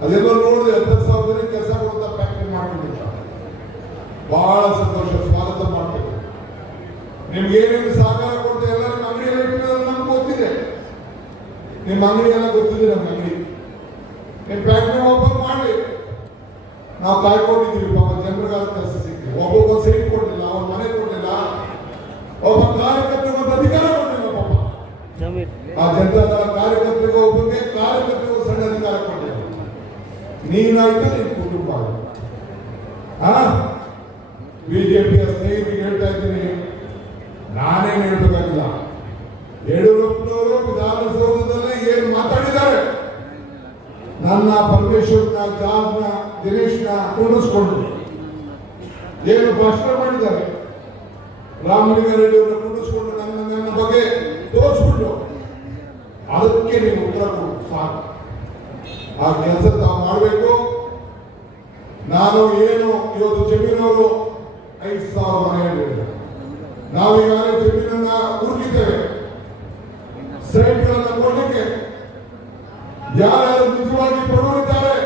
ಅದೆಲ್ಲ ನೋಡಿದ್ರೆ ಎಪ್ಪತ್ತು ಸಾವಿರ ಜನ ಕೆಲಸ ಕೊಡುವಂತ ಫ್ಯಾಕ್ಟ್ರಿ ಮಾಡ್ಕೊಂಡಿದ್ದಾರೆ ಬಹಳ ಸಂತೋಷ, ಸ್ವಾಗತ ಮಾಡ್ತೇವೆ ನಿಮ್ಗೆ ಏನೇನು ಸಹಕಾರ ಕೊಡ್ತೇವೆ ಎಲ್ಲ ನಿಮ್ಮ ಅಂಗಡಿಯಲ್ಲಿ ಇಟ್ಟಿರೋದು ನಮ್ಗೆ ಗೊತ್ತಿದೆ. ನಿಮ್ಮ ಅಂಗಡಿ ಎಲ್ಲ ಗೊತ್ತಿದೆ ನಮ್ಮ ಅಂಗಡಿ. ನಿಮ್ಮ ಫ್ಯಾಕ್ಟ್ರಿ ಓಪನ್ ಮಾಡಿ ನಾವು ಕಾಯ್ಕೊಂಡಿದ್ದೀವಿ, ಪಾಪ ಜನರಿಗೆ ಕೆಲಸ ಸಿಕ್ಕಿದೆ ಒಬ್ಬೊಬ್ಬ ಸೀಟ್ ಕೊಡಲಿಲ್ಲ ಅವ್ರ ಮನೆ ಕೊಡಲಿಲ್ಲ. ಒಬ್ಬ ಕಾರ್ಯಕರ್ತರಿಗೆ ಒಂದು ಅಧಿಕಾರ ಕೊಡಲಿಲ್ಲ ಪಾಪ ಆ ಜನತಾದಳ ಕಾರ್ಯಕರ್ತರಿಗೆ ಒಬ್ಬರಿಗೆ ಕಾರ್ಯಕರ್ತರಿಗೆ ಒಂದು ಸಣ್ಣ ಅಧಿಕಾರ ಕೊಡಲಿಲ್ಲ ನೀನಾಯ್ತು ನಿನ್ ಕುಟುಂಬ ಬಿಜೆಪಿಯ ಸ್ನೇಹಿತರಿಗೆ ಹೇಳ್ತಾ ಇದ್ದೀನಿ. ನಾನೇನು ಹೇಳ್ಬೇಕಾಗಿಲ್ಲ. ಯಡಿಯೂರಪ್ಪನವರು ವಿಧಾನಸೌಧದಲ್ಲಿ ಏನು ಮಾತಾಡಿದ್ದಾರೆ? ನನ್ನ ಪರಮೇಶ್ವರ್ನ ಜಾಬ್ನ ದಿನೇಶ್ನ ಕುಂಡಿಸ್ಕೊಂಡು. ಏನು ಭಾಷಣ ಮಾಡಿದ್ದಾರೆ? ರಾಮಲಿಂಗ ಅವರನ್ನ ಕುಂಡಿಸ್ಕೊಂಡು ನನ್ನ ನನ್ನ ಬಗ್ಗೆ ತೋರಿಸ್ಬಿಟ್ಟು. ಅದಕ್ಕೆ ನೀವು ಉತ್ತರ ಕೊಡು ಸಾಕು. ಆ ಕೆಲಸ ತಾವು ಮಾಡಬೇಕು. ನಾನು ಏನು ಇವತ್ತು ಜಮೀನವರು ಐದು ಸಾವಿರ ಮನೆ ಹೇಳಿದ್ದಾರೆ ನಾವು ಈಗಾಗಲೇ ಜಮೀನನ್ನ ಹುಡುಕಿದ್ದೇವೆ. ಸೈಟ್ಗಳನ್ನ ಕೊಡಲಿಕ್ಕೆ ಯಾರ್ಯಾರು ನಿಜವಾಗಿ ಬಡವರಿದ್ದಾರೆ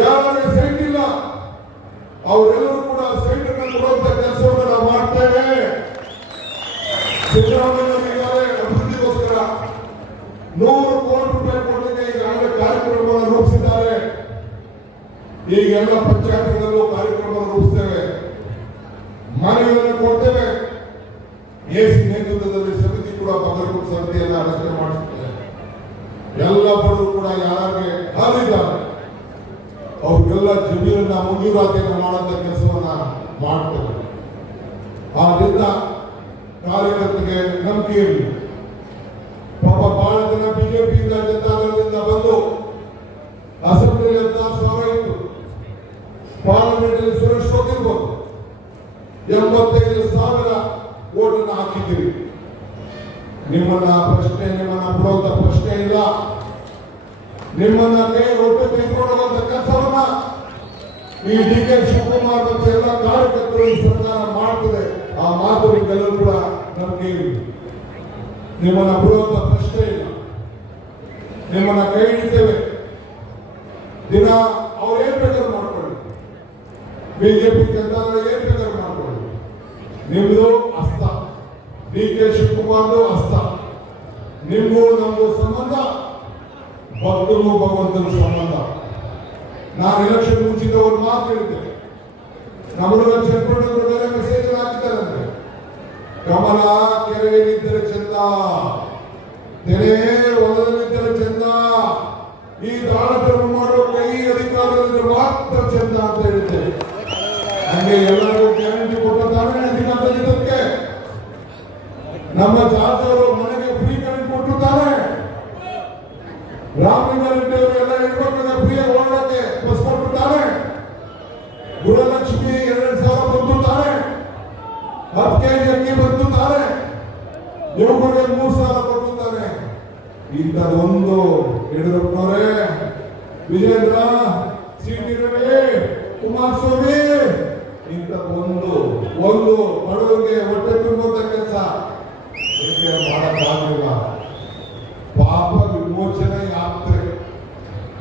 ಯಾರು ಸೈಟ್ ಇಲ್ಲ, ಅವರೆಲ್ಲರೂ ಕೂಡ ಸೈಟ್ ಅನ್ನು ಕೊಡುವಂತ ಕೆಲಸವನ್ನು ನಾವು ಮಾಡ್ತೇವೆ ಸಿದ್ದರಾಮಯ್ಯ ಈಗ ಎಲ್ಲ ಪಂಚಾಯತ್ಗಳಲ್ಲೂ ಕಾರ್ಯಕ್ರಮ ರೂಪಿಸ್ತೇವೆ. ಮನೆಗಳನ್ನು ಕೊಡ್ತೇವೆ. ಎಸಿ ನೇತೃತ್ವದಲ್ಲಿ ಸಮಿತಿ ಕೂಡ ಬದಲು ಸಮಿತಿಯನ್ನು ರಚನೆ ಮಾಡಿಸುತ್ತೆ ಎಲ್ಲ ಬಡವರು ಕೂಡ ಯಾರಿಗೆ ಹಾಲಿದ್ದಾರೆ ಅವ್ರಿಗೆಲ್ಲ ಜಮೀನನ್ನ ಮಂಜೂರಾತಿಯನ್ನು ಮಾಡುವಂತ ಕೆಲಸವನ್ನ ಮಾಡ್ತೇವೆ. ಆದ್ರಿಂದ ಕಾರ್ಯಕರ್ತರಿಗೆ ನಂಬಿಕೆ ಇರಲಿ. ಎಂಬತ್ತೈದು ಸಾವಿರ ಓಟನ್ನು ಹಾಕಿದ್ದೀರಿ. ನಿಮ್ಮನ್ನ ಪ್ರಶ್ನೆ, ನಿಮ್ಮನ್ನ ಬಿಡುವಂತ ಪ್ರಶ್ನೆ ಇಲ್ಲ. ನಿಮ್ಮನ್ನ ಕೈ ರೊಟ್ಟು ತೆಗೆದುಕೊಳ್ಳುವಂತ ಕೆಲಸವನ್ನ ಈ ಡಿ ಕೆ ಶಿವಕುಮಾರ್ ಮತ್ತು ಎಲ್ಲ ಕಾರ್ಯಕರ್ತರು ಈ ಸರ್ಕಾರ ಮಾಡ್ತದೆ. ಆ ಮಾತು ನಿಮ್ಮೆಲ್ಲರೂ ಕೂಡ ನಮಗೆ ನಿಮ್ಮನ್ನ ಬಿಡುವಂತ ಪ್ರಶ್ನೆ ಇಲ್ಲ. ನಿಮ್ಮನ್ನ ಕೈ ಹಿಡಿತೇವೆ ದಿನ ಅವ್ರು ಏನ್ ಬೇಕಾದ್ರೂ ಮಾಡ್ಕೊಳ್ಳಿ. ಬಿಜೆಪಿ ಮಾಡ್ಕೊಳ್ಳಿ ನಿಮ್ದು ಅಸ್ತ ಡಿ ಕೆ ಶಿವಕುಮಾರ್ದು ಅಸ್ತ ನಿಮ್ಗೂ ನಮಗೂ ಸಂಬಂಧ ಭಕ್ತರು ಭಗವಂತನ ಸಂಬಂಧ ನಾನು ಎಲೆಕ್ಷನ್ ಮುಂಚಿತ ಒಂದು ಮಾತು ಹೇಳಿದ್ದೆ ನಮ್ಮನ್ನ ಚನ್ನಪಟ್ಟಣದವರೆಲ್ಲ ಮೆಸೇಜ್ ಹಾಕಿದ್ದಾರಂತೆ ಕಮಲ ಕೆರೆಯಲ್ಲಿದ್ದರೆ ಚಂದ ತೆರೆ ಹೊಲದಲ್ಲಿದ್ದರೆ ಚಂದ ಈ ದಾನ ಧರ್ಮ ಮಾಡುವ ಕೈ ಅಧಿಕಾರದಲ್ಲಿ ಮಾತ್ರ ಚಂದ ಅಂತ ಹೇಳಿದ್ದೆ ಹಂಗೆ ಎಲ್ಲರೂ ನಮ್ಮ ಜಾತವರು ಮನೆಗೆ ಫ್ರೀ ಕರೆಂಟ್ ಕೊಟ್ಟಿದ್ದಾರೆ ಎಲ್ಲ ಫ್ರೀ ಬಸ್ ಕೊಟ್ಟಿದ್ದಾರೆ ಗುರುಲಕ್ಷ್ಮಿ ಎರಡು ಸಾವಿರ ಬಂದಿದ್ದಾರೆ. ಹತ್ತು ಕೆಜಿ ಅಕ್ಕಿ ಬಂದಿದ್ದಾರೆ. ಮೂರು ಸಾವಿರ ಕೊಟ್ಟಿದ್ದಾರೆ. ಇಂಥದ್ದೊಂದು ಯಡಿಯೂರಪ್ಪನವರೇ ವಿಜೇಂದ್ರ ಸಿಟಿ ಕುಮಾರಸ್ವಾಮಿ ಇಂಥದ್ದೊಂದು ಒಂದು ಬಡವರಿಗೆ ಹೊಟ್ಟೆ ತುಂಬುವಂತ ಕೆಲಸ. ಮಾಡಕ್ಕಾಗಲಿಲ್ಲ ಪಾಪ ವಿಮೋಚನೆ ಯಾತ್ರೆ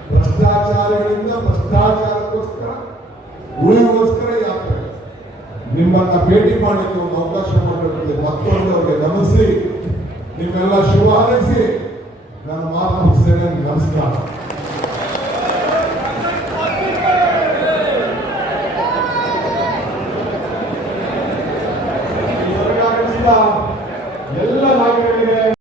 ಭ್ರಷ್ಟಾಚಾರಗಳಿಂದ ಭ್ರಷ್ಟಾಚಾರಕ್ಕೋಸ್ಕರ ಉಳಿಗೋಸ್ಕರ ಯಾತ್ರೆ. ನಿಮ್ಮನ್ನ ಭೇಟಿ ಮಾಡಲಿಕ್ಕೆ ಒಂದು ಅವಕಾಶ ಮಾಡಿರುತ್ತೆ ಮತ್ತೊಂದು ಅವರಿಗೆ ನಮಿಸಿ ನಿಮ್ಮೆಲ್ಲ ಶುಭ ಹಾರೈಸಿ. ನನ್ನ ಮಾತು ಮುಗಿಸ್ತೇನೆ. ನಮಸ್ಕಾರ.